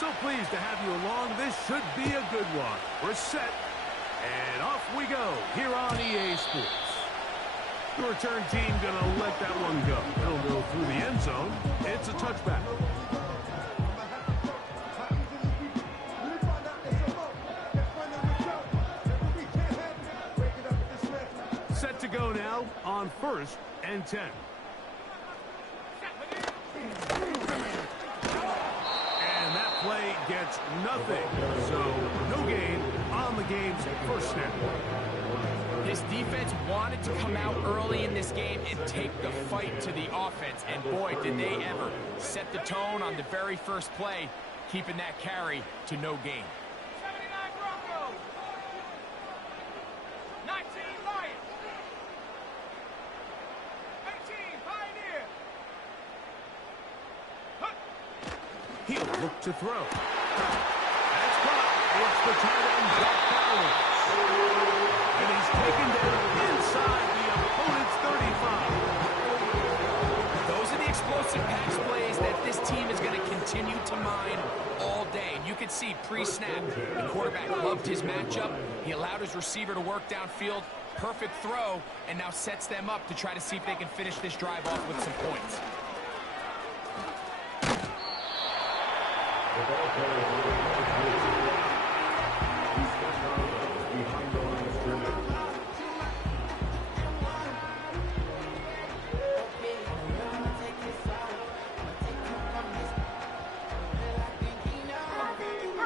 So pleased to have you along. This should be a good one. We're set, and off we go here on EA Sports. The return team going to let that one go. It'll go through the end zone. It's a touchback. Set to go now on 1st and 10. And that play gets nothing. So no gain on the game's first snap. This defense wanted to come out early in this game and take the fight to the offense. And boy, did they ever set the tone on the very first play, keeping that carry to no gain. 79 Broncos. 19 Lions. 18 Pioneer. He'll look to throw. That's caught. It's the tight end, Zach Powers. And he's taken down inside the opponent's 35. Those are the explosive pass plays that this team is going to continue to mine all day. And you can see pre-snap, the quarterback loved his matchup. He allowed his receiver to work downfield. Perfect throw, and now sets them up to try to see if they can finish this drive off with some points.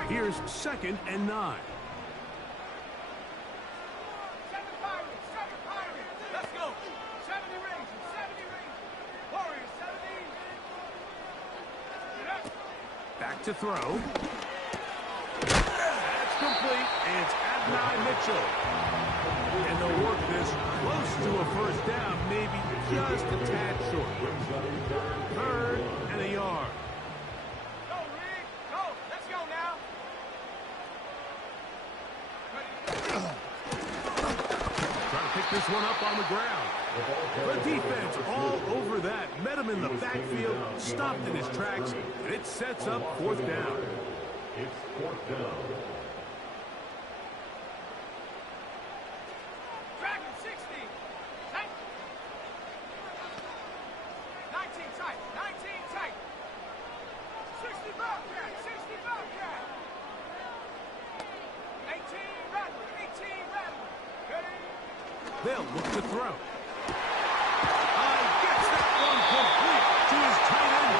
Here's 2nd and 9. 7 Pirates. 7 Pirates. Let's go. 70 Rangers. 70 Rangers. Warriors. 70. Back to throw. That's complete. It's Adonai Mitchell. And they'll work this close to a first down, maybe just a tad short. 3rd and a yard. Go, Reed. Go. Let's go now. Trying to pick this one up on the ground. The defense all over that. Met him in the backfield, stopped in his tracks, and it sets up 4th down. It's 4th down. Dragon 60. Tight. 19 tight. 19 tight. 60 Bobcat. 60 Bobcat. 18 Rattler. 18 Rattler. Ready? They'll look to throw. Gets that one complete to his tight end.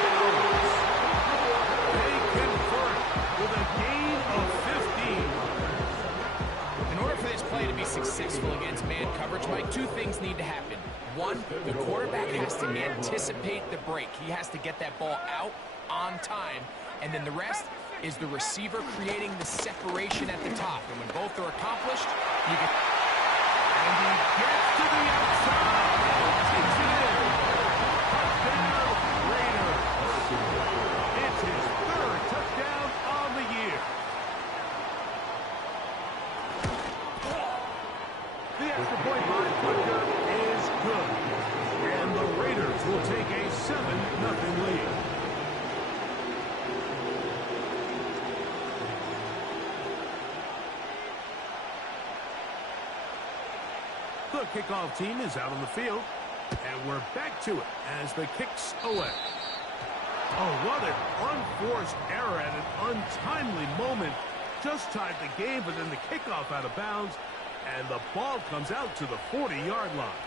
They convert with a gain of 15. In order for this play to be successful against man coverage, Mike, 2 things need to happen. 1, the quarterback has to anticipate the break. He has to get that ball out on time. And then the rest is the receiver creating the separation at the top. And when both are accomplished, you can... And he gets to the outside and takes it in. Touchdown, Raiders. It's his 3rd touchdown on the year. The extra point by Butker is good. And the Raiders will take a 7-0 lead. The kickoff team is out on the field, and we're back to it as the kick's away. Oh, what an unforced error at an untimely moment. Just tied the game, but then the kickoff out of bounds, and the ball comes out to the 40-yard line.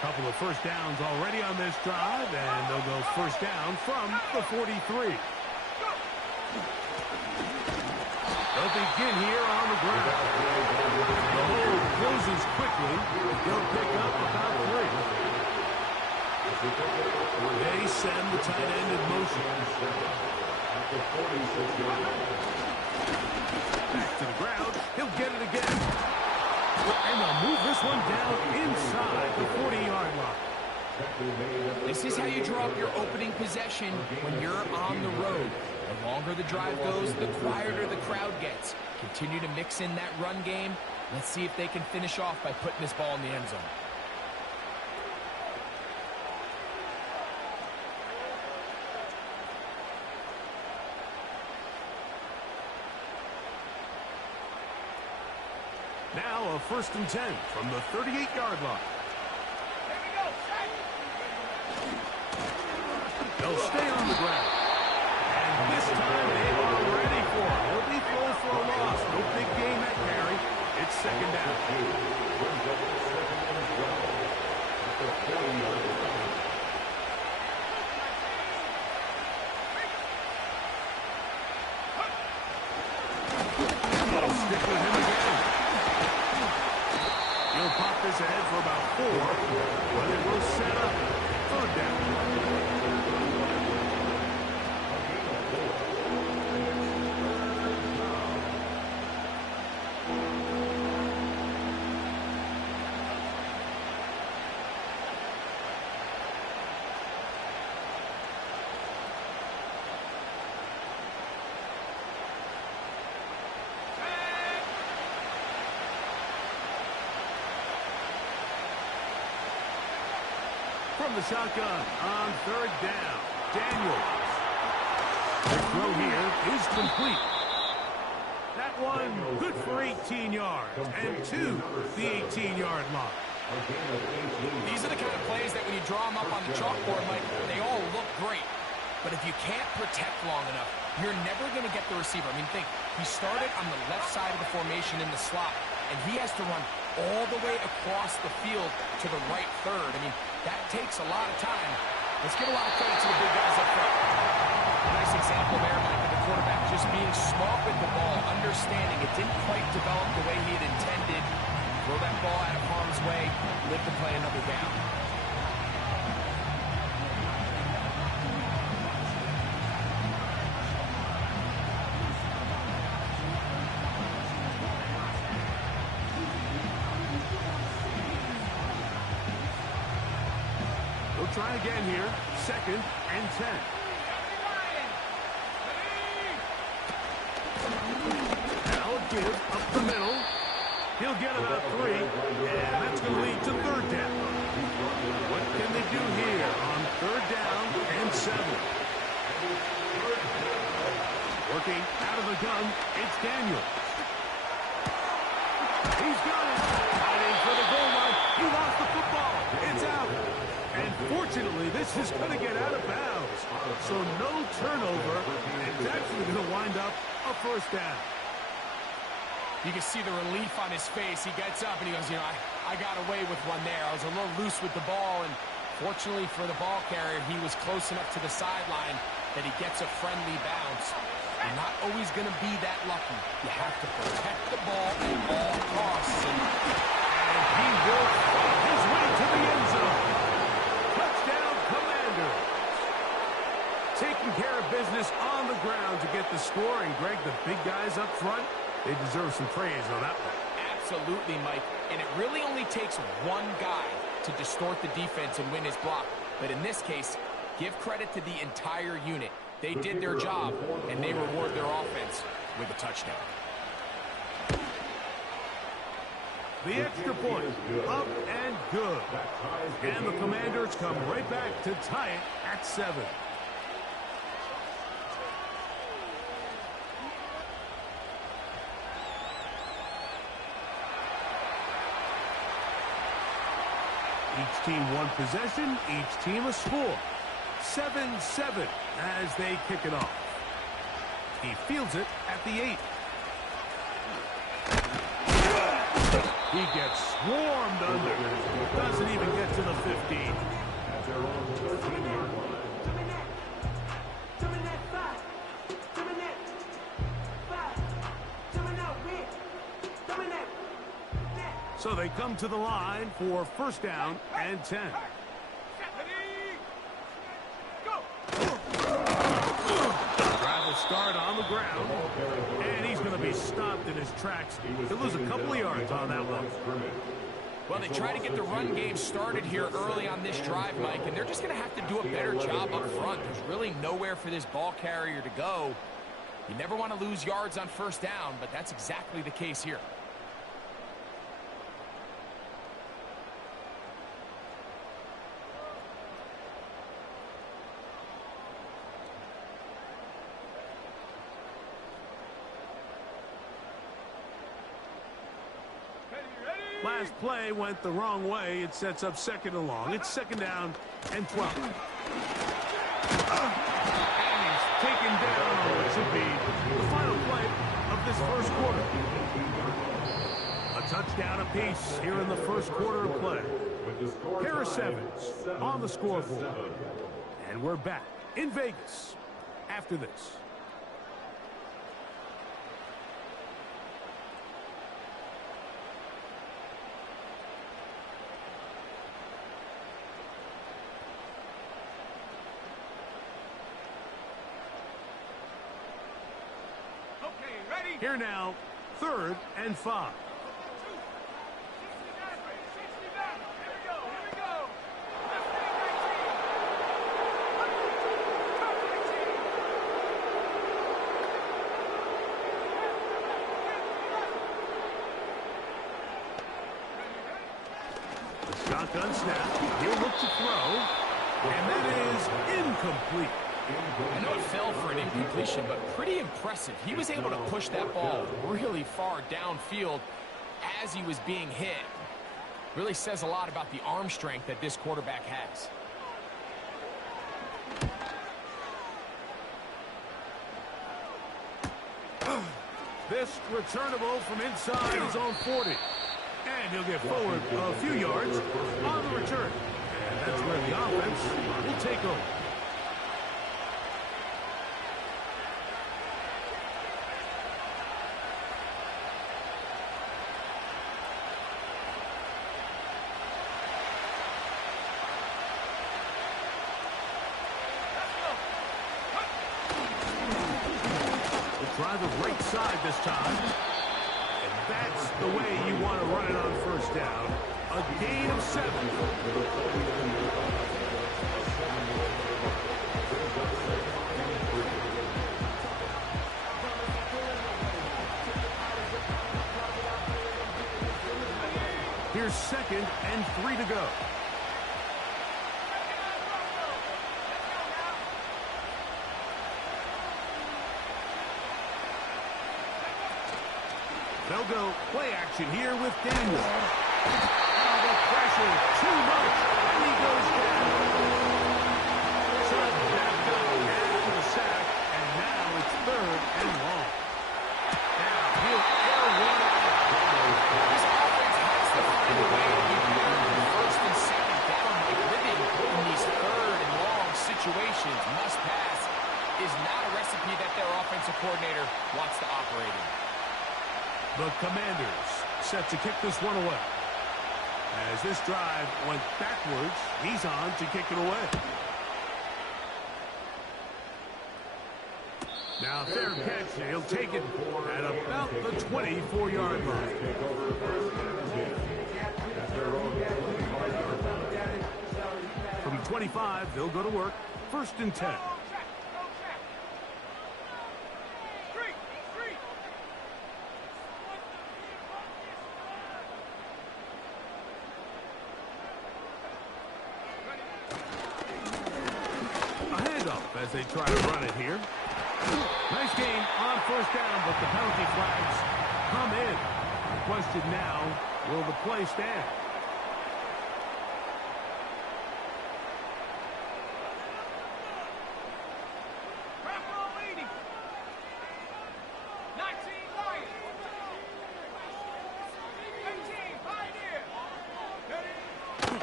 Couple of first downs already on this drive, and they'll go first down from the 43. They'll begin here on the ground. The hole closes quickly. They'll pick up about 3. They send the tight end in motion. Back to the ground. He'll get it again. And they'll move this one down inside the 40-yard line. This is how you draw up your opening possession when you're on the road. The longer the drive goes, the quieter the crowd gets. Continue to mix in that run game. Let's see if they can finish off by putting this ball in the end zone. Now a 1st and 10 from the 38-yard line. Here we go, set. They'll stay on the ground. And this time they are ready for it. He'll be thrown for a loss. No big gain that carry. It's 2nd down. They'll stick with him again. He'll pop this ahead for about 4, but it will set up 3rd down. From the shotgun on 3rd down, Daniels. The throw here is complete. That one good for 18 yards and to the 18-yard line. These are the kind of plays that when you draw them up on the chalkboard, Mike, they all look great. But if you can't protect long enough, you're never going to get the receiver. I mean, think, he started on the left side of the formation in the slot, and he has to run all the way across the field to the right third. I mean, that takes a lot of time. Let's give a lot of credit to the big guys up front. Nice example there, Mike, of the quarterback just being smart with the ball, understanding it didn't quite develop the way he had intended. Throw that ball out of harm's way, live to play another down. We'll try again here. 2nd and 10. Now give up the middle. He'll get about 3, and that's going to lead to 3rd down. What can they do here on 3rd down and 7? Working out of the gun, it's Daniels. He's got it. Fighting for the goal line. He lost the football. It's out. And fortunately, this is going to get out of bounds. So no turnover. It's actually going to wind up a 1st down. You can see the relief on his face. He gets up and he goes, you know, I got away with one there. I was a little loose with the ball, and fortunately for the ball carrier, he was close enough to the sideline that he gets a friendly bounce. You're not always going to be that lucky. You have to protect the ball at all costs. And he will fight his way to the end zone. Touchdown, Commanders. Taking care of business on the ground to get the score. And, Greg, the big guys up front, they deserve some praise on that one. Absolutely, Mike. And it really only takes one guy to distort the defense and win his block. But in this case, give credit to the entire unit. They did their job, and they reward their offense with a touchdown. The extra point, up and good. And the Commanders come right back to tie it at 7. Each team one possession, each team a score. 7-7 as they kick it off. He fields it at the 8. He gets swarmed under. Doesn't even get to the 15. So they come to the line for 1st down and 10. Drive will start on the ground, and he's going to be stopped in his tracks. He'll lose a couple of yards on that one. Well, they try to get the run game started here early on this drive, Mike, and they're just going to have to do a better job up front. There's really nowhere for this ball carrier to go. You never want to lose yards on first down, but that's exactly the case here. Last play went the wrong way. It sets up second and long. It's second down and 12. And he's taken down on what should be the final play of this first quarter. A touchdown apiece here in the first quarter of play. Here are 7s on the scoreboard. And we're back in Vegas after this. Here now, 3rd and 5. The shotgun snap. He'll look to throw. And that is incomplete. I know it fell for an incompletion, but pretty impressive. He was able to push that ball really far downfield as he was being hit. Really says a lot about the arm strength that this quarterback has. This returnable from inside his own 40. And he'll get forward a few yards on the return. And that's where the offense will take over. Try the right side this time. And that's the way you want to run it on first down. A gain of 7. Here's 2nd and 3 to go. They'll go play action here with Daniel. Oh, the pressure, too much, and he goes down. Sutton back down after the sack, and now it's 3rd and long. Now he'll air one out. This offense has to find a way to be better than 1st and 2nd down. Like living in these 3rd and long situations, must pass, is not a recipe that their offensive coordinator wants to operate in. The Commanders set to kick this one away. As this drive went backwards, he's on to kick it away. Now fair catch, he'll take it at about the 24-yard line. From 25, they'll go to work. 1st and 10. As they try to run it here. Nice game on 1st down, but the penalty flags come in. The question now, will the play stand?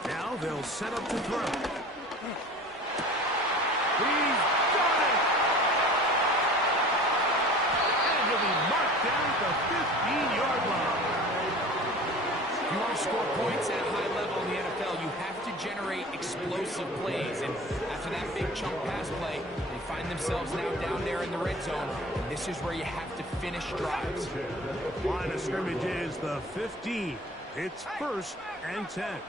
Now they'll set up to throw. He's got it! And he'll be marked down at the 15-yard line. If you want to score points at a high level in the NFL, you have to generate explosive plays. And after that big chunk pass play, they find themselves now down there in the red zone. And this is where you have to finish drives. Line of scrimmage is the 15. It's 1st and 10. Hand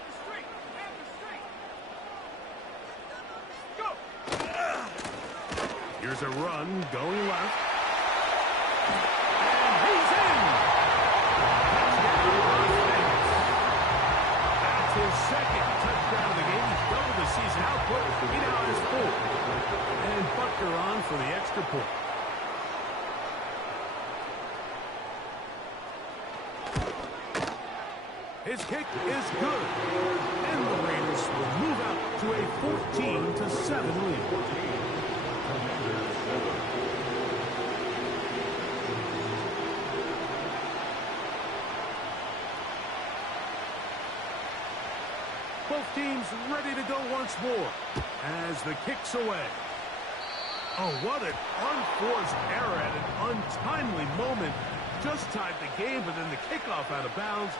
the street! Hand the street! Go! Here's a run going left. And he's in! That's his second touchdown of the game. He's doubled the season output. He now has 4. And Butker on for the extra point. His kick is good. And the Raiders will move out to a 14-7 lead. Both teams ready to go once more as the kick's away. Oh, what an unforced error at an untimely moment. Just tied the game, but then the kickoff out of bounds,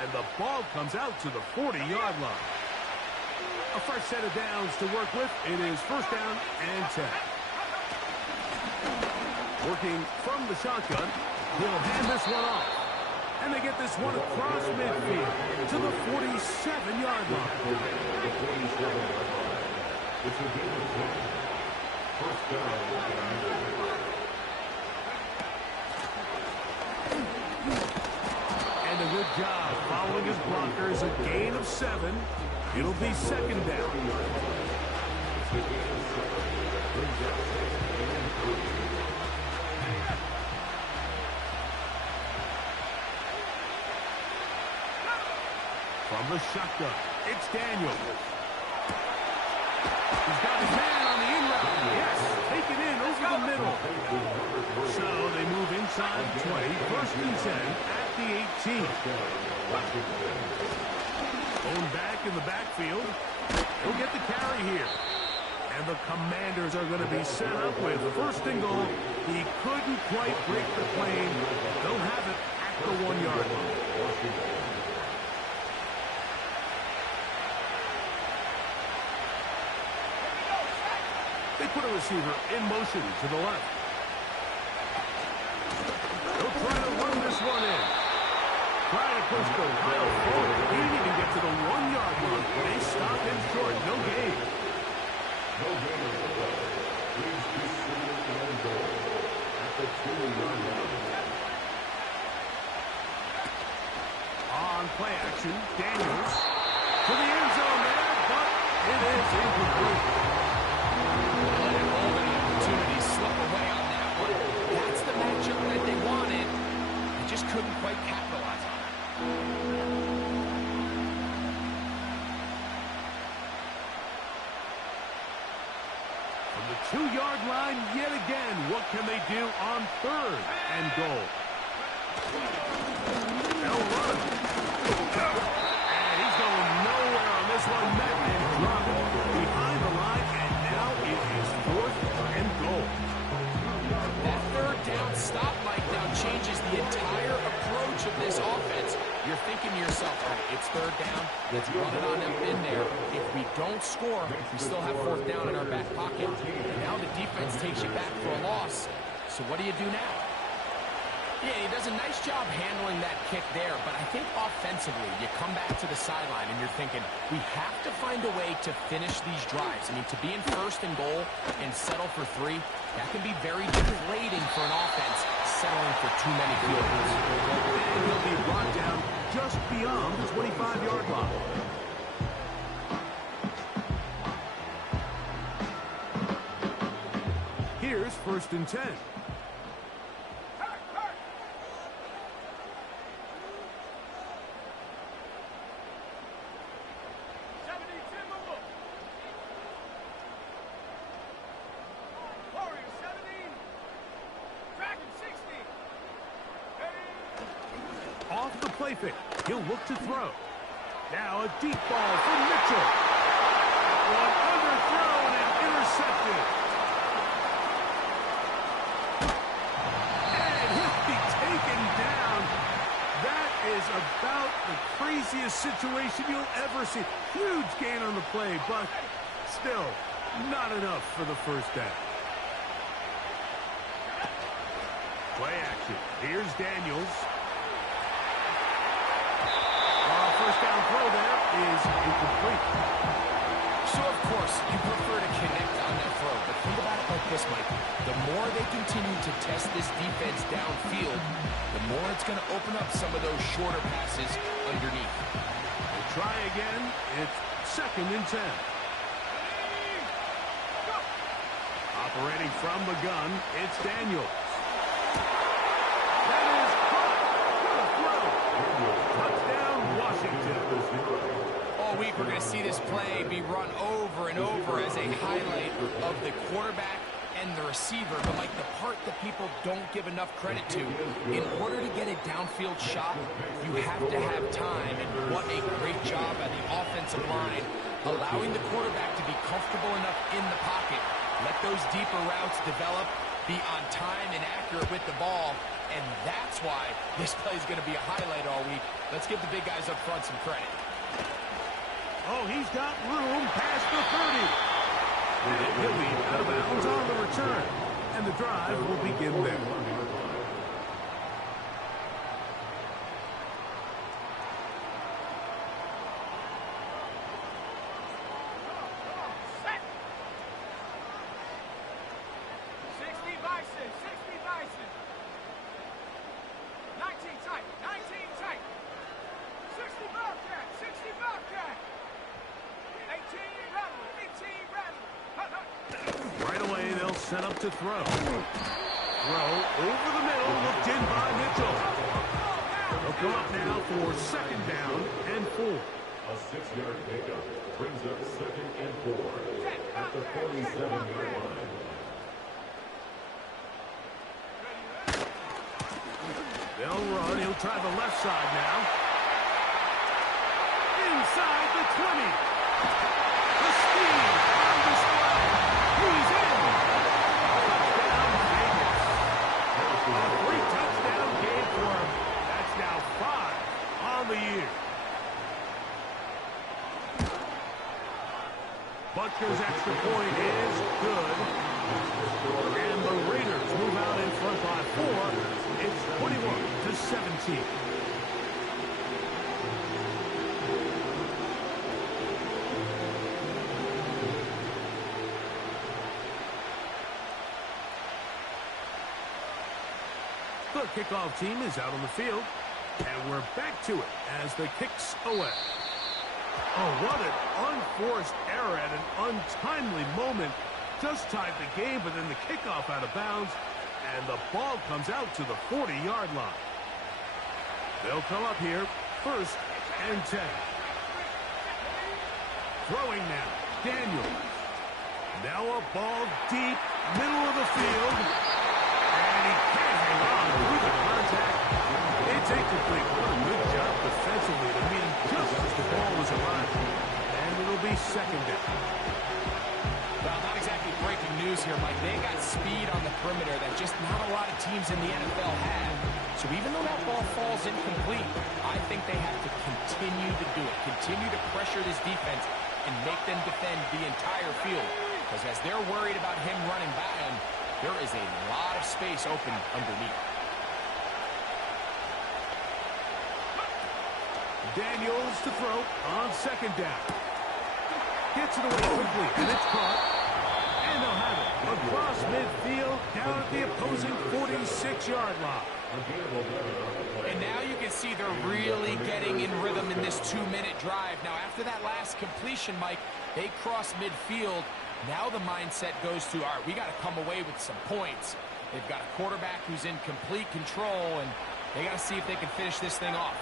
and the ball comes out to the 40-yard line. A fresh set of downs to work with. It is 1st down and 10. Working from the shotgun, he'll hand this one off. And they get this one across midfield to the 47-yard line. It's a game of 10. 1st down. And a good job following his blockers. A gain of 7. It'll be 2nd down. From the shotgun, it's Daniel. He's got his man on the in route. Yes, take it in over the middle. So they move inside 20, 1st and 10 at the 18. Going back in the backfield. He'll get the carry here. And the Commanders are going to be set up with 1st and goal. He couldn't quite break the plane. They'll have it at the 1-yard line. They put a receiver in motion to the left. They'll try to run this one in. Try to push the pile forward. He didn't even get to the 1-yard line. They stop him short. No gain. No gain of the play. Please distribute the end goal at the 2-yard line. On play action, Daniels to the end zone there, but it is incomplete. Letting all the opportunities slip away on that one. That's the matchup that they wanted. They just couldn't quite capitalize on it. From the 2-yard line yet again, what can they do on 3rd and goal? They'll run. And he's going nowhere on this one. Met and dropped behind the line, and now it is 4th and goal. That 3rd down stop, Mike, now changes the entire approach of this offense. You're thinking to yourself, all right, it's 3rd down. Let's run it on them in there. If we don't score, we still have 4th down in our back pocket. And now the defense takes you back for a loss. So what do you do now? Yeah, he does a nice job handling that kick there, but I think offensively, you come back to the sideline and you're thinking, we have to find a way to finish these drives. I mean, to be in 1st and goal and settle for 3, that can be very deflating for an offense, settling for too many field goals. And he'll be brought down just beyond the 25-yard line. Here's 1st and 10. Off the play fake. He'll look to throw. Now a deep ball for Mitchell. That one underthrown and intercepted. And he'll be taken down. That is about the craziest situation you'll ever see. Huge gain on the play, but still not enough for the 1st down. Play action. Here's Daniels. first down throw there is incomplete. So, of course, you prefer to connect on that throw, but think about it like this, Mike. The more they continue to test this defense downfield, the more it's going to open up some of those shorter passes underneath. They try again. It's 2nd and 10. Operating from the gun, it's Daniels. That is caught. What a throw. Touchdown, Washington. All week we're going to see this play be run over and over as a highlight of the quarterback and the receiver. But like the part that people don't give enough credit to, in order to get a downfield shot, you have to have time. And what a great job by the offensive line, allowing the quarterback to be comfortable enough in the pocket. Let those deeper routes develop, be on time and accurate with the ball, and that's why this play is going to be a highlight all week. Let's give the big guys up front some credit. Oh, he's got room past the 30. He'll be out of bounds on the return, and the drive will begin there. Set up to throw. Throw over the middle, looked in by Mitchell. They'll come up now for 2nd down and 4. A 6-yard pickup brings up 2nd and 4 at the 47-yard line. They'll run. He'll try the left side now. Inside the 20. The speed on display. He's in. A 3-touchdown game for him. That's now 5 on the year. Butker's extra point is good. And the Raiders move out in front by 4. It's 21-17. The kickoff team is out on the field, and we're back to it as the kick's away. Oh, what an unforced error at an untimely moment. Just tied the game, but then the kickoff out of bounds, and the ball comes out to the 40-yard line. They'll come up here, 1st and 10. Throwing now, Daniels. Now a ball deep, middle of the field. And he can't hang on through the contact. It's incomplete. What a good job defensively to meet him just as the ball was arriving. And it'll be 2nd down. Well, not exactly breaking news here, Mike. They got speed on the perimeter that just not a lot of teams in the NFL have. So even though that ball falls incomplete, I think they have to continue to do it. Continue to pressure this defense and make them defend the entire field. Because as they're worried about him running by them, there is a lot of space open underneath. Daniels to throw on 2nd down. Gets it away quickly, and it's caught. And they'll have it across midfield, down at the opposing 46-yard line. And now you can see they're really getting in rhythm in this 2-minute drive. Now, after that last completion, Mike, they cross midfield. Now the mindset goes to, all right, we got to come away with some points. They've got a quarterback who's in complete control, and they got to see if they can finish this thing off.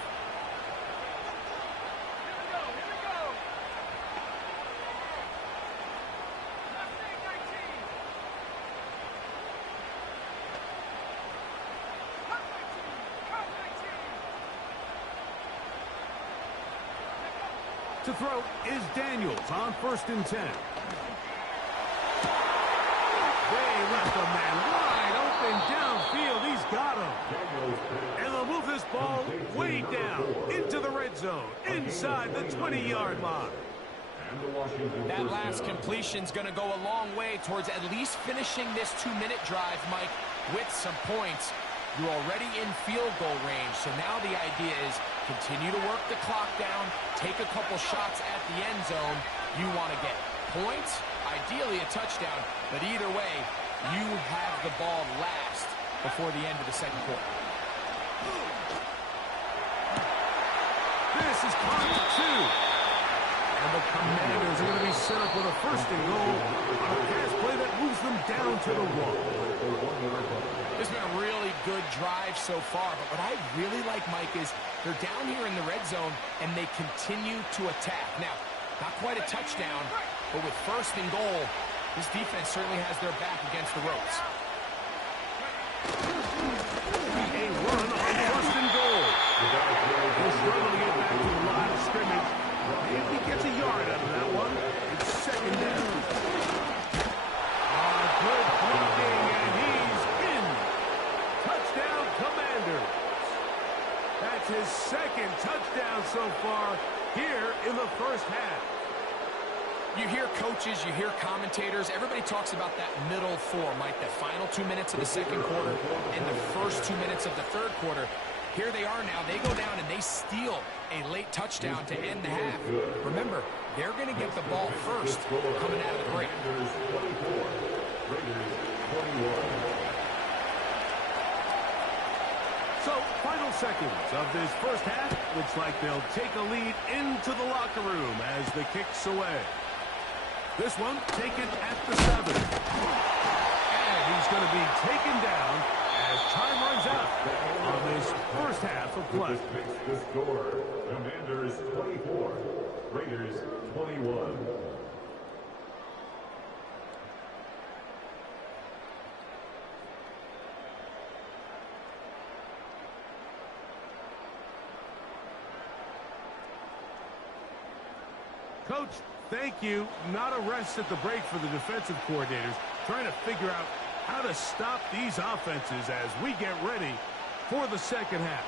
To throw is Daniels on 1st and 10. They left a man wide open downfield. He's got him. And they'll move this ball way down into the red zone, inside the 20-yard line. That last completion's going to go a long way towards at least finishing this 2-minute drive, Mike, with some points. You're already in field goal range, so now the idea is Continue to work the clock down, take a couple shots at the end zone. You want to get points, ideally a touchdown, but either way, you have the ball last before the end of the second quarter. This is caught 2. And the Commanders are going to be set up with a first and goal on a pass play that moves them down to the 1. This has been a really good drive so far, but what I really like, Mike, is they're down here in the red zone, and they continue to attack. Now, not quite a touchdown, but with first and goal, this defense certainly has their back against the ropes. A run on first and goal. They're struggling to get back to the line of scrimmage. If he gets a yard out of that one, it's second down. Good blocking, and he's in. Touchdown, Commanders. That's his second touchdown so far here in the first half. You hear coaches, you hear commentators, everybody talks about that middle four, Mike, the final 2 minutes of the second quarter and the first 2 minutes of the third quarter. Here they are now. They go down and they steal a late touchdown to end the half. Remember, they're going to get the ball first coming out of the break. So, final seconds of this first half. Looks like they'll take a lead into the locker room as the kick's away. This one taken at the 7. And he's going to be taken down as time runs out on this first half of play. This makes the score. Commanders 24, Raiders 21. Coach, thank you. Not a rest at the break for the defensive coordinators, trying to figure out how to stop these offenses as we get ready for the second half.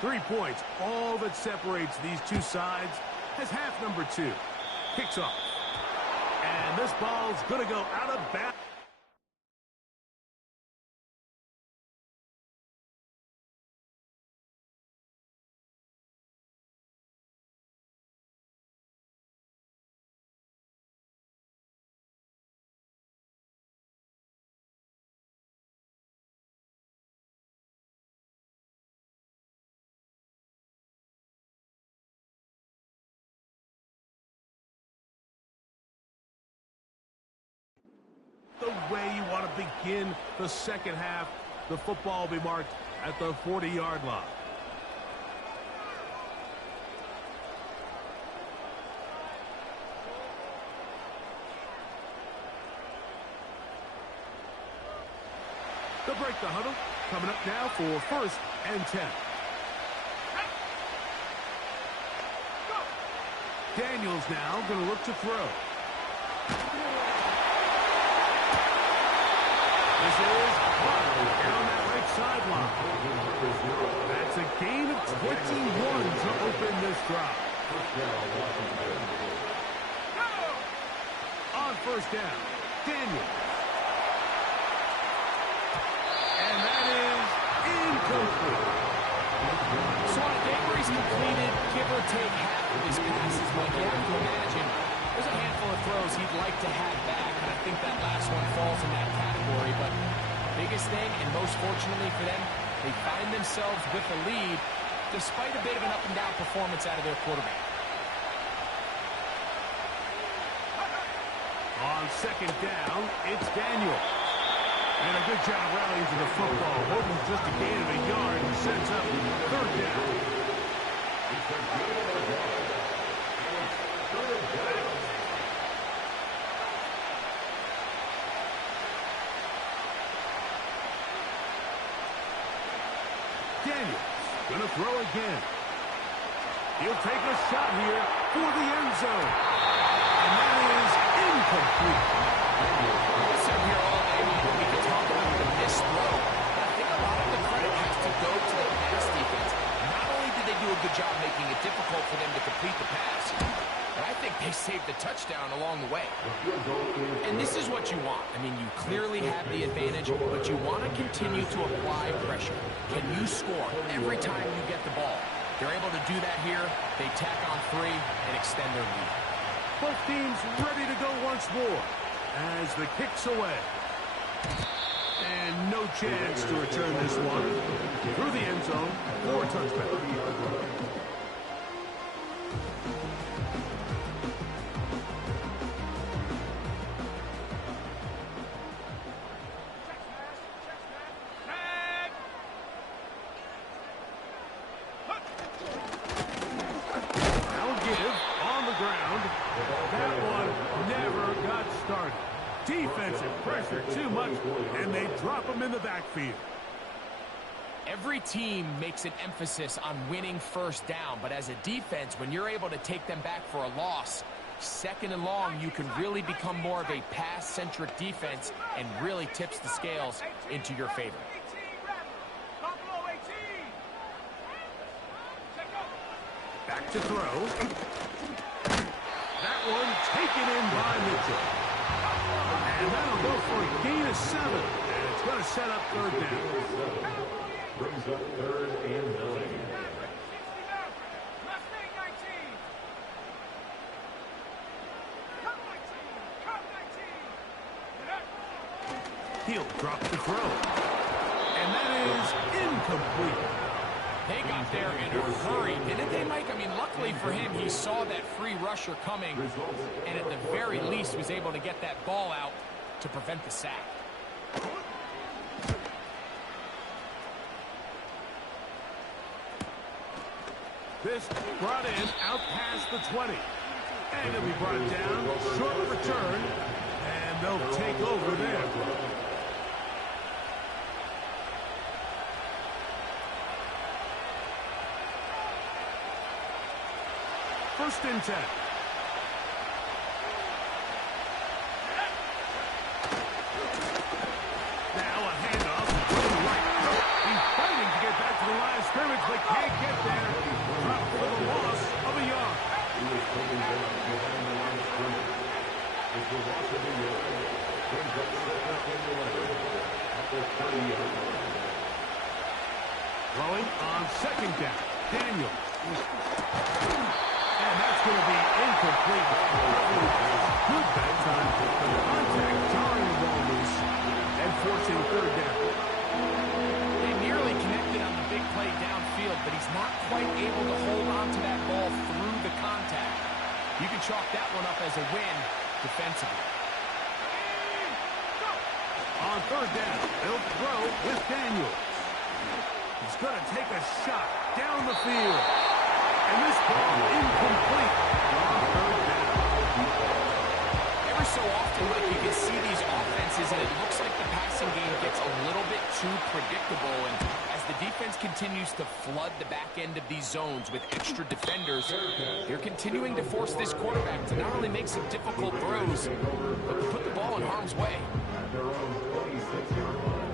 3 points, all that separates these two sides, as half number 2 kicks off. And this ball's going to go out of bounds. The way you want to begin the second half. The football will be marked at the 40-yard line. They'll break the huddle. Coming up now for first and 10. Daniels now going to look to throw. This is down that right sideline. That's a gain of 21 to open this drive. On first down, Daniels. And that is incomplete. So on a day where he's completed, give or take half of his passes, Mike, you have to imagine there's a handful of throws he'd like to have back, and I think that last one falls in that category. But biggest thing, and most fortunately for them, they find themselves with a lead despite a bit of an up-and-down performance out of their quarterback. On second down, it's Daniel. And a good job rallying to the football. Hoping just a gain of a yard and sets up third down. Daniels gonna throw again. He'll take a shot here for the end zone. And that is incomplete. We'll sit here all day long. We can talk about the missed throw. But I think a lot of the credit has to go to the pass defense. Not only did they do a good job making it difficult for them to complete the pass, And I think they saved the touchdown along the way. And this is what you want. I mean, you clearly have the advantage, but you want to continue to apply pressure. Can you score every time you get the ball? They're able to do that here. They tack on 3 and extend their lead. Both teams ready to go once more as the kick's away. And no chance to return this one. Through the end zone for a touchback. Defensive pressure too much, and they drop him in the backfield. Every team makes an emphasis on winning first down, but as a defense, when you're able to take them back for a loss, 2nd and long, you can really become more of a pass-centric defense and really tips the scales into your favor. Back to throw. That one taken in by Mitchell. And that'll go for a gain of 7. And it's going to set up 3rd down. Brings up 3rd and 9. He'll drop the throw. And that is incomplete. They got there in a hurry, didn't they, Mike? I mean, luckily for him, he saw that free rusher coming, and at the very least was able to get that ball out to prevent the sack. This brought in out past the 20. And it'll be brought down, short return, and they'll take over there. First and 10. Now a handoff going right. He's fighting to get back to the line of scrimmage, but can't get there. Dropped for the loss of a yard. He was coming down behind the line of scrimmage. It's the loss of a yard. Brings up 2nd and 11 at the 30-yard line. Throwing on 2nd down. Daniel. And that's going to be incomplete. Good that time. The contact jarring the ball loose and forcing 3rd down. They nearly connected on the big play downfield, but he's not quite able to hold on to that ball through the contact. You can chalk that one up as a win defensively. On 3rd down, they'll throw with Daniels. He's going to take a shot down the field. And this ball incomplete on 3rd down. Every so often, Mike, you can see these offenses, and it looks like the passing game gets a little bit too predictable. And as the defense continues to flood the back end of these zones with extra defenders, they're continuing to force this quarterback to not only make some difficult throws, but to put the ball in harm's way. At their own 26-yard line.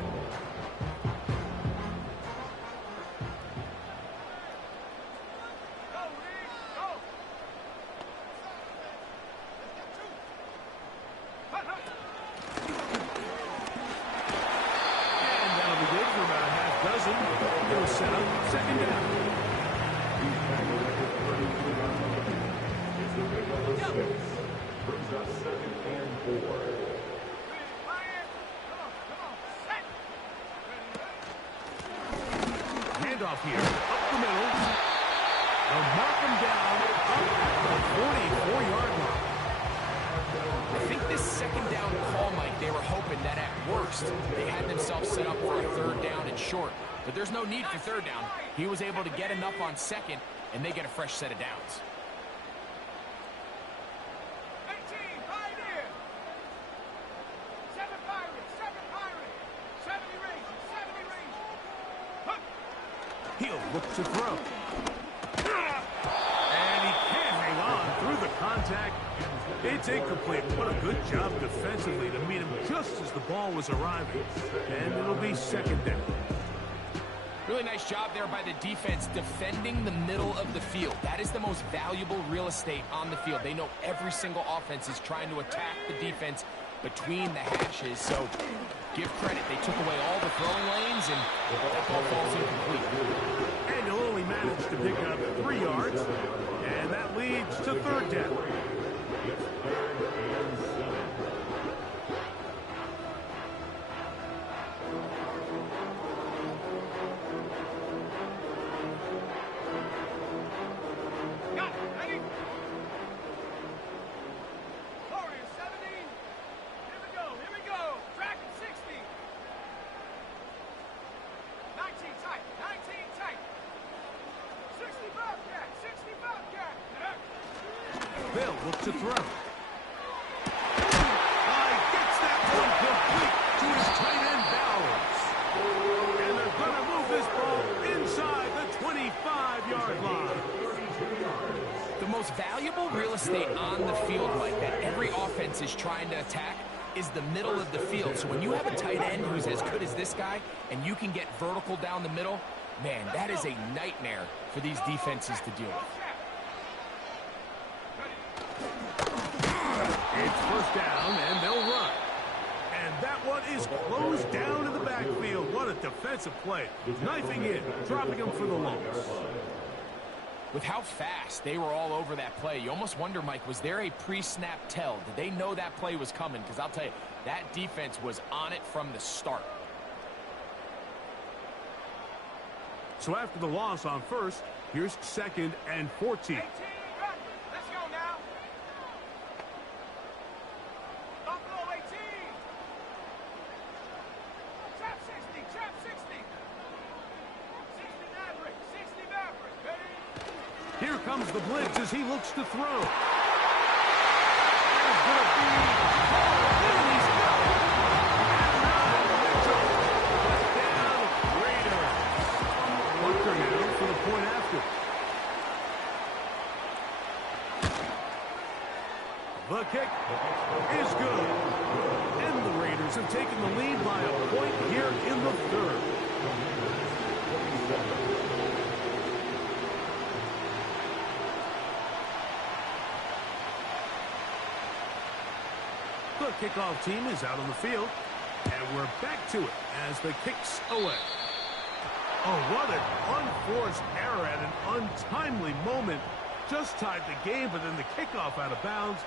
He'll set up 2nd down. It's the big number 6. Brings up 2nd and 4. Handoff here, up the middle. They'll mark him down up at the 44-yard line. I think this 2nd down call, Mike, they were hoping that at worst they had themselves set up for a 3rd down and short. But there's no need for 3rd down. He was able to get enough on 2nd, and they get a fresh set of downs. 18, Pioneer! 7 Pirates, 7 Pirates! 70 Rangers, 70 Rangers! He'll look to throw. And he can't hang on through the contact. It's incomplete. What a good job defensively to meet him just as the ball was arriving. And it'll be 2nd down. Really nice job there by the defense defending the middle of the field. That is the most valuable real estate on the field. They know every single offense is trying to attack the defense between the hashes. So give credit. They took away all the throwing lanes, and that ball falls incomplete. And he'll only manage to pick up 3 yards, and that leads to third down. Bill looks to throw. Gets that one complete to his tight end Bowers. And they're going to move this ball inside the 25-yard line. The most valuable real estate on the field, Mike, that every offense is trying to attack is the middle of the field. So when you have a tight end who's as good as this guy and you can get vertical down the middle, man, that is a nightmare for these defenses to deal with. It's first down, and they'll run. And that one is closed down in the backfield. What a defensive play. Knifing in, dropping him for the loss. With how fast they were all over that play, you almost wonder, Mike, was there a pre-snap tell? Did they know that play was coming? Because I'll tell you, that defense was on it from the start. So after the loss on first, here's 2nd and 14. 18, let's go now. Buffalo 18. Trap 60, trap 60. 60 Maverick, 60 Maverick. Ready? Here comes the blitz as he looks to throw. There's going to be... And he's got it. And now Mitchell. Touchdown, Raiders. Bunker now for the point after. The kick is good. And the Raiders have taken the lead by a point here in the third. The kickoff team is out on the field, and we're back to it as the kick's away. Oh, what an unforced error at an untimely moment. Just tied the game, but then the kickoff out of bounds,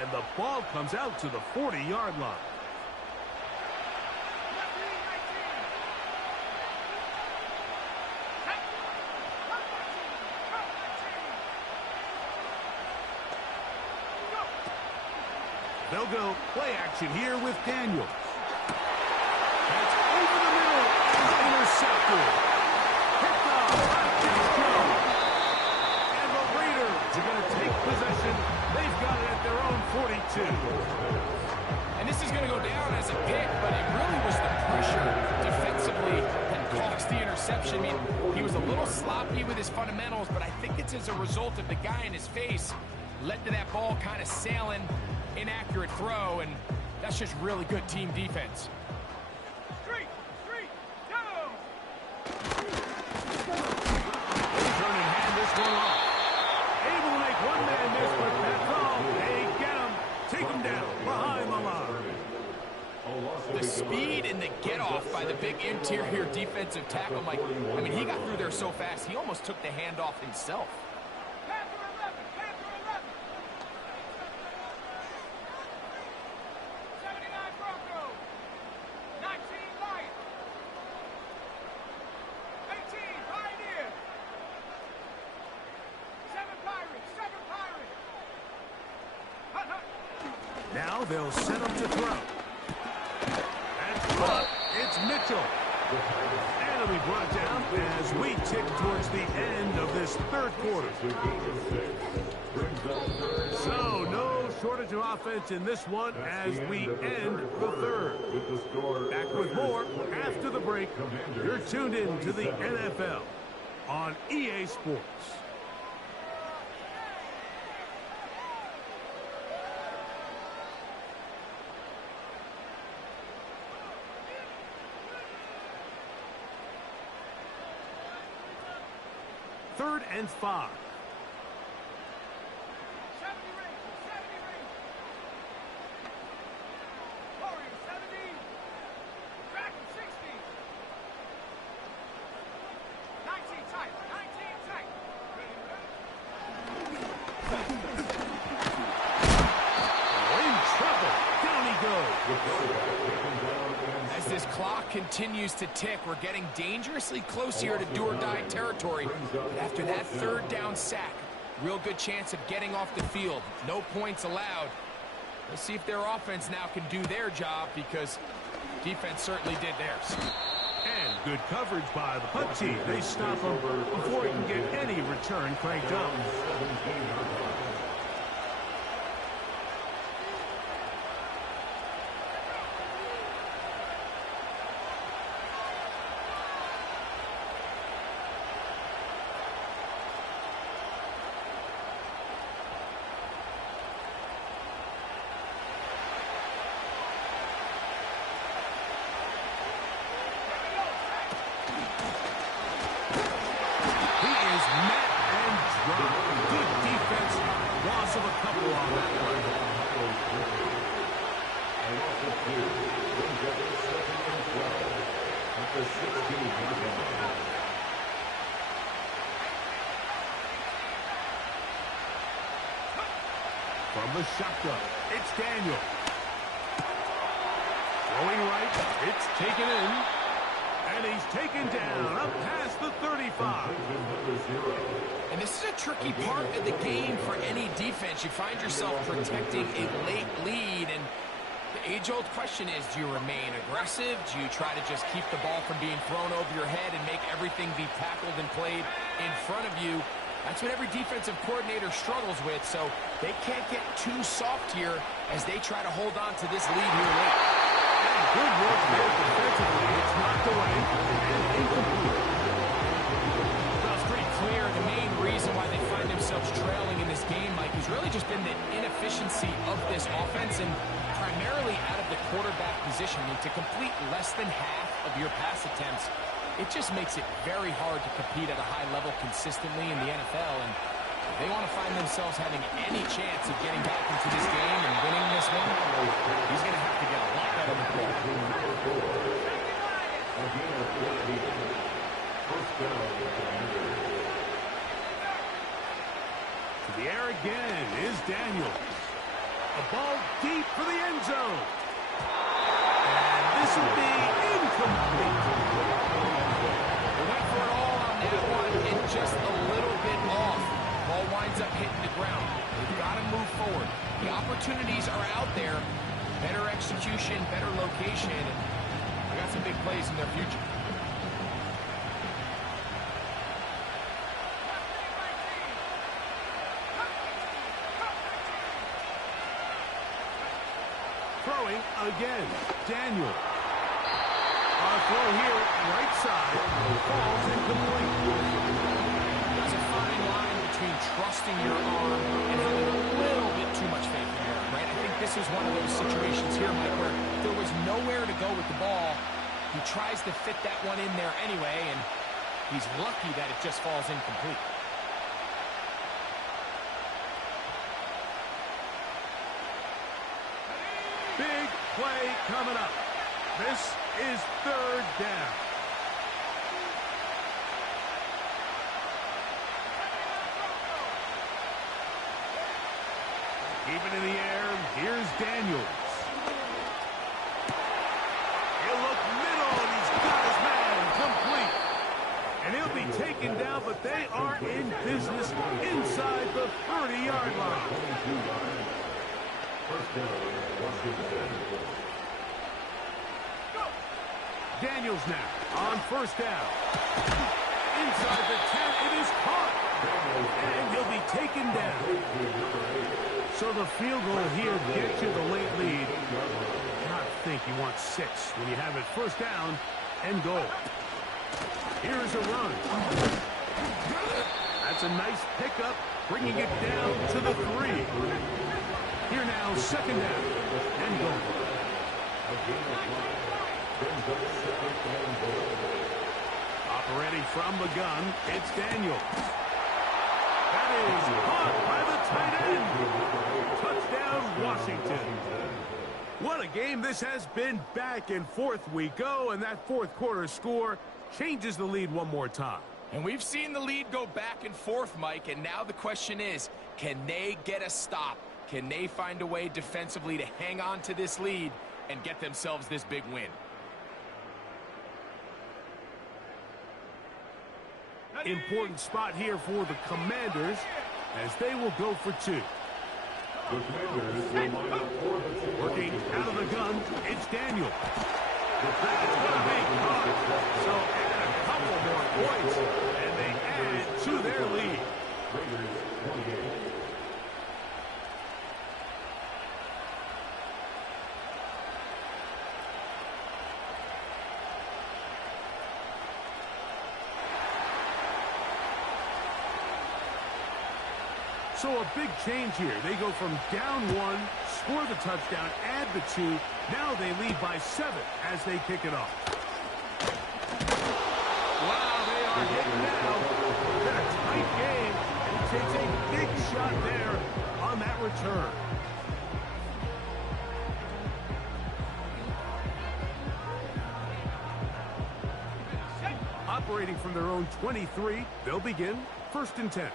and the ball comes out to the 40-yard line. They'll go play action here with Daniels. That's over the middle. Is intercepted. Picked off by Jones. And the Raiders are going to take possession. They've got it at their own 42. And this is going to go down as a pick, but it really was the pressure defensively that caused the interception. I mean, he was a little sloppy with his fundamentals, but I think it's as a result of the guy in his face led to that ball kind of sailing. Inaccurate throw, and that's just really good team defense. Street, go! They turn and hand this one off. Able to make one man miss, but that's all. They get him. Take him down behind the line. The speed and the get-off by the big interior defensive tackle, Mike. I mean, he got through there so fast, he almost took the handoff himself. Panther 11, Panther 11. 79 Broncos. 19 Lions. 18 Pioneers. 7 Pirates, 7 Pirates. Hut, hut. Now they'll set him to throw. And caught. It's Mitchell. And it'll be brought down as we tick towards the end of this third quarter. So no shortage of offense in this one as we end the third. Back with more after the break. You're tuned in to the NFL on EA Sports. 3rd and 5. 70 Rangers, 70 Rangers. Warriors, 70. Dragons, 60. 19 tight, 19 tight. In trouble. Down he goes. As this clock continues to tick, we're getting dangerously close here to do-or-die territory. But after that 3rd down sack, real good chance of getting off the field. No points allowed. Let's see if their offense now can do their job, because defense certainly did theirs. And good coverage by the punt team. They stop him before he can get any return cranked up. Good defense. Loss of a couple on that play. From the shotgun, it's Daniel. Throwing right, it's taken in. And he's taken down up past the 35. And this is a tricky part of the game for any defense. You find yourself protecting a late lead, and the age-old question is, do you remain aggressive? Do you try to just keep the ball from being thrown over your head and make everything be tackled and played in front of you? That's what every defensive coordinator struggles with, so they can't get too soft here as they try to hold on to this lead here late. Good work there defensively. It's knocked away and incomplete. Well, it's pretty clear the main reason why they find themselves trailing in this game, Mike, has really just been the inefficiency of this offense, and primarily out of the quarterback position. And to complete less than half of your pass attempts, it just makes it very hard to compete at a high level consistently in the NFL. And if they want to find themselves having any chance of getting back into this game and winning this one, he's going to have to get a lot better than that. To the air again is Daniels. A ball deep for the end zone. And this will be incomplete. They went for it all on that one and just a little bit off. Ball winds up hitting the ground. They've got to move forward. The opportunities are out there. Better execution, better location, and they got some big plays in their future. Throwing again, Daniel. Our throw here, right side, falls incomplete. There's a fine line between trusting your arm and having a little bit too much faith in your arm, right? I think this is one of those situations here, Mike, where there was nowhere to go with the ball. He tries to fit that one in there anyway, and he's lucky that it just falls incomplete. Big play coming up. This is 3rd down. Keep it in the air. Here's Daniels. He'll look middle, and he's got his man complete. And he'll be taken down, but they are in business inside the 30-yard line. Daniels now on 1st down. Inside the 10, it is caught. And he'll be taken down. So the field goal here gets you the late lead. I think you want 6 when you have it 1st down and goal. Here's a run. That's a nice pickup, bringing it down to the 3. Here now, 2nd down and goal. Operating from the gun, it's Daniels. That is caught by the tight end. Touchdown, Washington. What a game this has been. Back and forth we go, and that fourth quarter score changes the lead one more time. And we've seen the lead go back and forth, Mike, and now the question is, can they get a stop? Can they find a way defensively to hang on to this lead and get themselves this big win? Important spot here for the Commanders as they will go for two. Working out of the gun, it's Daniel. That's going to be caught. So add a couple more points, and they add to their lead. So a big change here. They go from down one, score the touchdown, add the two. Now they lead by 7 as they kick it off. Wow, they are hitting now. Been a tight game, and he takes a big shot there on that return. Operating from their own 23, they'll begin 1st and 10.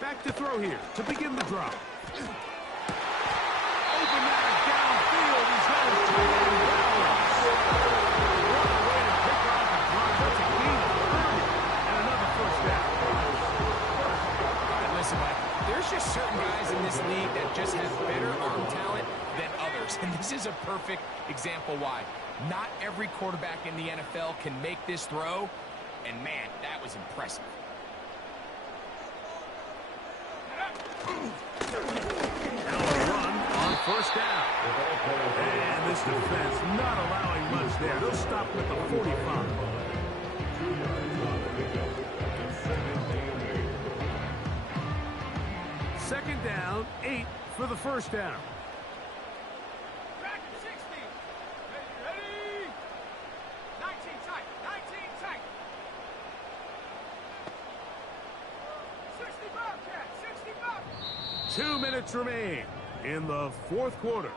Back to throw here to begin the drive. Open that downfield. He's got his tight end balance. What a way to pick off the drive. That's a gain of 30 and another first down. All right, listen, Mike, there's just certain guys in this league that just have better arm talent than others. And this is a perfect example why. Not every quarterback in the NFL can make this throw. And, man, that was impressive. Now a run on 1st down. And this defense not allowing much there. They'll stop him at the 45. Second down, 8 for the 1st down. Back at 60. Ready? 19 tight. 19 tight. 60 Bobcat. 60 Bobcat. 2 minutes remain in the 4th quarter.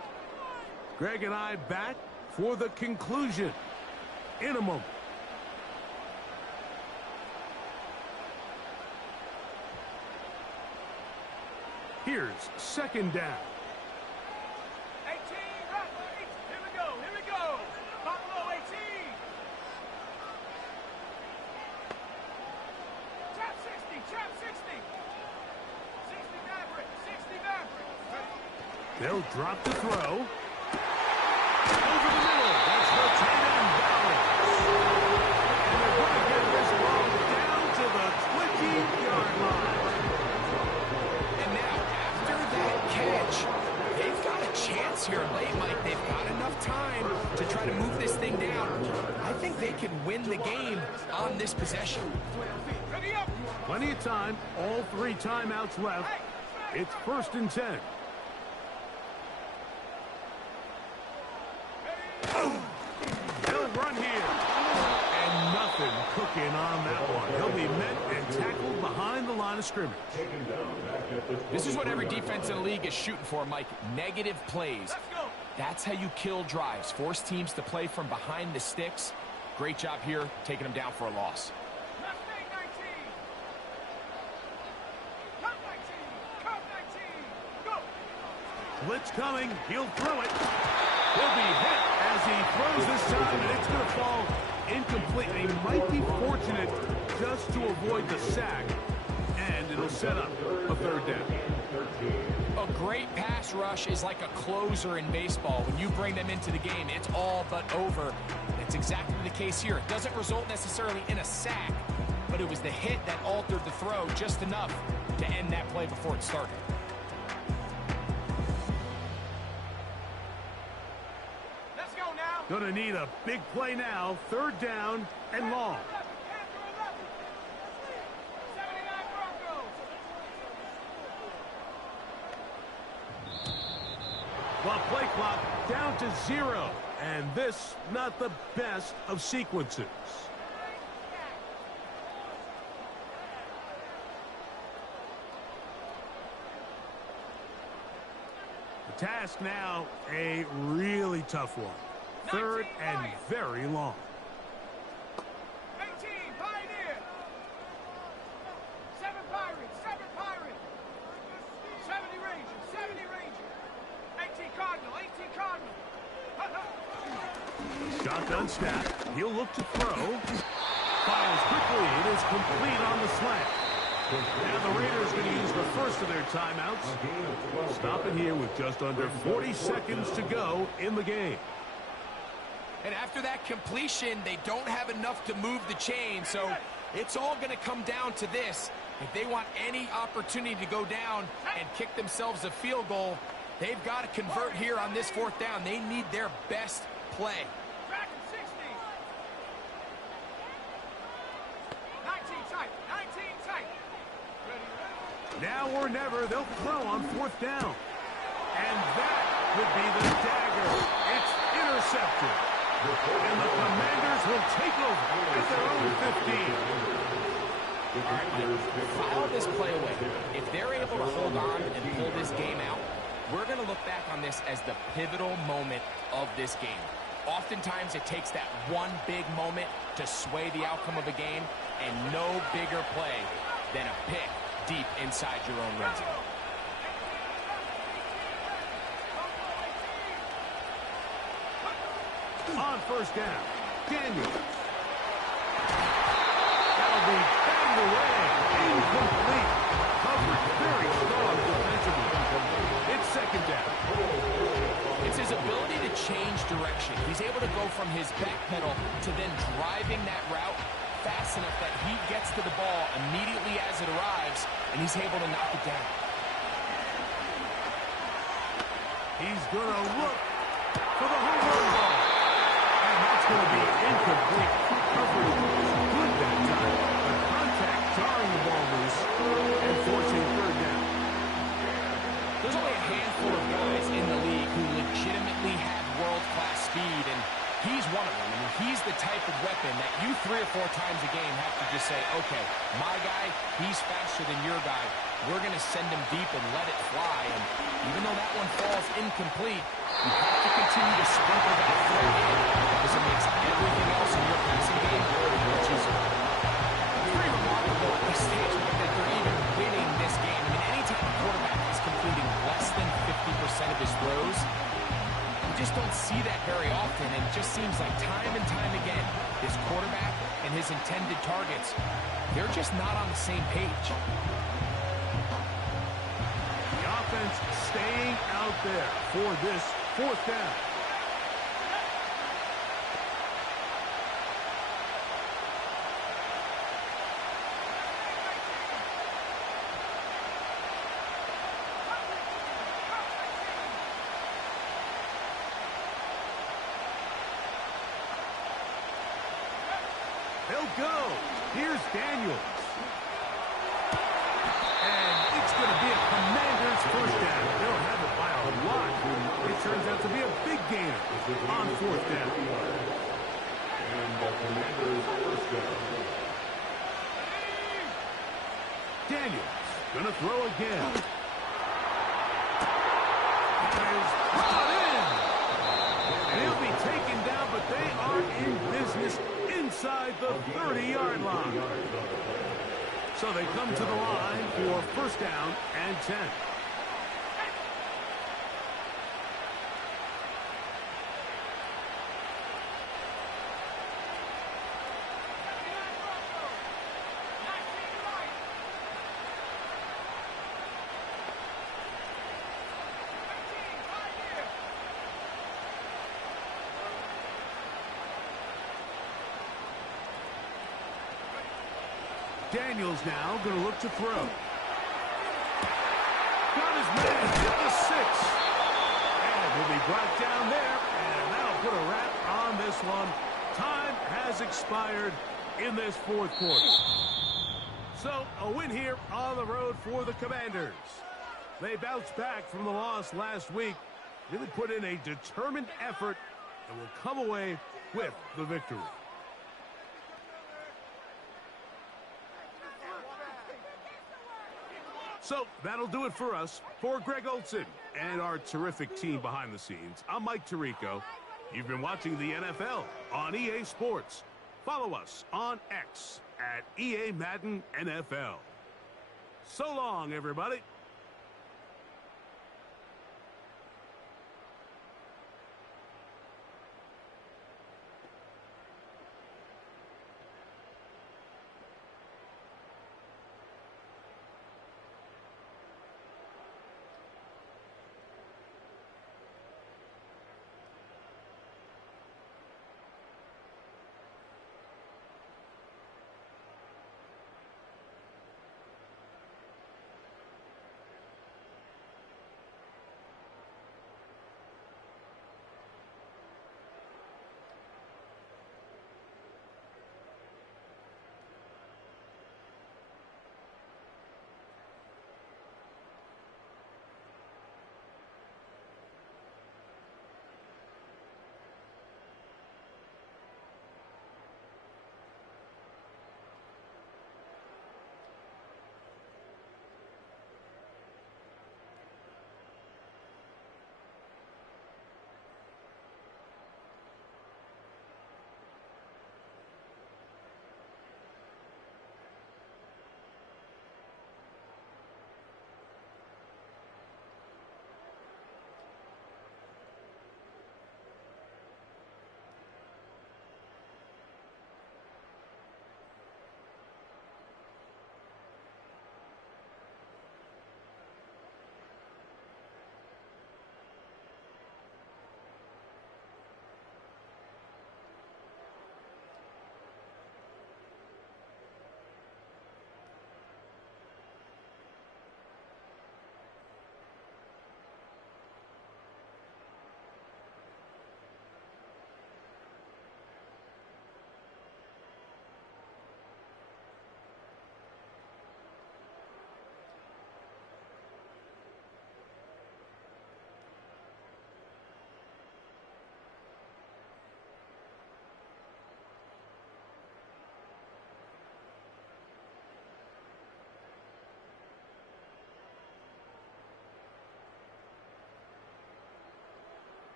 Greg and I back for the conclusion in a moment. Here's 2nd down. 18, right, here we go, here we go. Buffalo 18. Trap 60, trap 60. 60 Maverick, 60 Maverick. They'll drop the throw. Over the middle. That's the tight end balance. And they're going to get this ball down to the 20-yard line. And now, after that catch, they've got a chance here late, Mike. They've got enough time to try to move this thing down. I think they can win the game on this possession. Ready up. Plenty of time. All 3 timeouts left. It's 1st and 10. They'll run here. And nothing cooking on that one. He'll be met and tackled behind the line of scrimmage. This is what every defense in the league is shooting for, Mike. Negative plays. Let's go. That's how you kill drives. Force teams to play from behind the sticks. Great job here, taking them down for a loss. Mustang 19. Count 19. Count 19. Go. Blitz coming. He'll throw it. He'll be hit as he throws this time, and it's going to fall incomplete. He might be fortunate just to avoid the sack, and it'll set up a 3rd down. A great pass rush is like a closer in baseball. When you bring them into the game, it's all but over. It's exactly the case here. It doesn't result necessarily in a sack, but it was the hit that altered the throw just enough to end that play before it started. Let's go now. Gonna need a big play now. 3rd down and long. 79 Broncos. Well, play clock down to 0. And this, not the best of sequences. The task now, a really tough one. 3rd and very long. 18, Pioneer. 7 Pirates, 7 Pirates. 70 Rangers, 70 Rangers. 18 Cardinal, 18 Cardinal. Shotgun snap. He'll look to throw. Fires quickly. It is complete on the slant. Now the Raiders going to use the first of their timeouts. Stop it here with just under 40 seconds to go in the game. And after that completion, they don't have enough to move the chain, so it's all going to come down to this. If they want any opportunity to go down and kick themselves a field goal, they've got to convert here on this 4th down. They need their best play. Track 60. 19 tight, 19 tight. Now or never, they'll throw on 4th down. And that would be the dagger. It's intercepted. And the Commanders will take over at their own 15. All right, Mike, file this play away. If they're able to hold on and pull this game out, we're going to look back on this as the pivotal moment of this game. Oftentimes, it takes that one big moment to sway the outcome of a game, and no bigger play than a pick deep inside your own red zone. On 1st down, Daniel. That'll be banged away. Incomplete. Coverage very strong defensively. It's 2nd down. It's his ability to change direction. He's able to go from his back pedal to then driving that route fast enough that he gets to the ball immediately as it arrives, and he's able to knock it down. He's going to look for the home run ball. And that's going to be incomplete. Coverage was good that time. The contact jarring the ball loose and forcing 3rd down. There's only a handful of guys in the league who legitimately have world-class speed, and he's one of them. I mean, he's the type of weapon that you 3 or 4 times a game have to just say, okay, my guy, he's faster than your guy. We're going to send him deep and let it fly. And even though that one falls incomplete, you have to continue to sprinkle that throw in because it makes everything else in your passing game, which is pretty remarkable at this stage that they're even winning this game. I mean, anytime a quarterback is completing less than 50% of his throws, you just don't see that very often, and it just seems like time and time again, this quarterback and his intended targets, they're just not on the same page. The offense staying out there for this 4th down. He'll go. Here's Daniels. And it's going to be a Commanders 1st down. They'll have it by a lot. It turns out to be a big gainer on 4th down. And the Commanders' 1st down. Daniels going to throw again. Is brought in. And he'll be taken down, but they are in business inside the 30-yard line. So they come to the line for 1st down and 10. Daniels now going to look to throw. Got his man hit the 6. And he'll be brought down there, and that'll put a wrap on this one. Time has expired in this 4th quarter. So a win here on the road for the Commanders. They bounced back from the loss last week really put in a determined effort and will come away with the victory. So that'll do it for us. For Greg Olson and our terrific team behind the scenes, I'm Mike Tirico. You've been watching the NFL on EA Sports. Follow us on X at EA Madden NFL. So long, everybody.